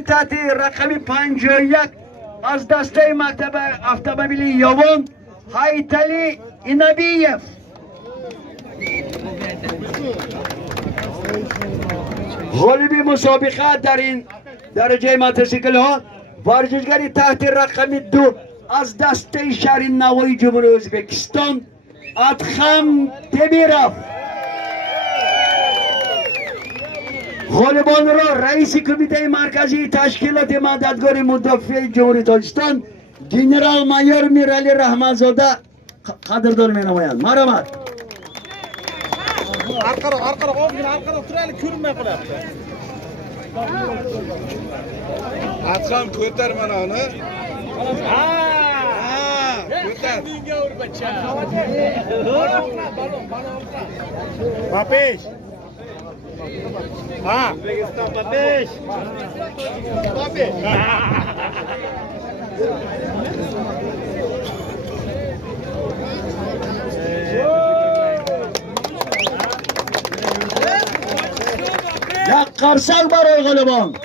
تحتی رقمی 51 از دسته مکتب автомобili یوم هایتالی اینابیف. غالبی مسابقه در این درجه موتورسیکل ها ورزشگری تحت رقم 2 از دسته شهر نوای جمهوری ازبکستان ادخم تمیرов. غالبان را رئیس کمیته مرکزی تشکیلات مددگار مدافع جمهوری تاجیکستان گنرال مایور میرعلی رحمتزاده قدردان می‌نمایند. مرحمت. Arkada olgun arkada turaylı körünme kılaktı. Atkam köter bana onu. Köter. Papeş. Ha. Papeş. Papeş. یک قرصک برای غالبان.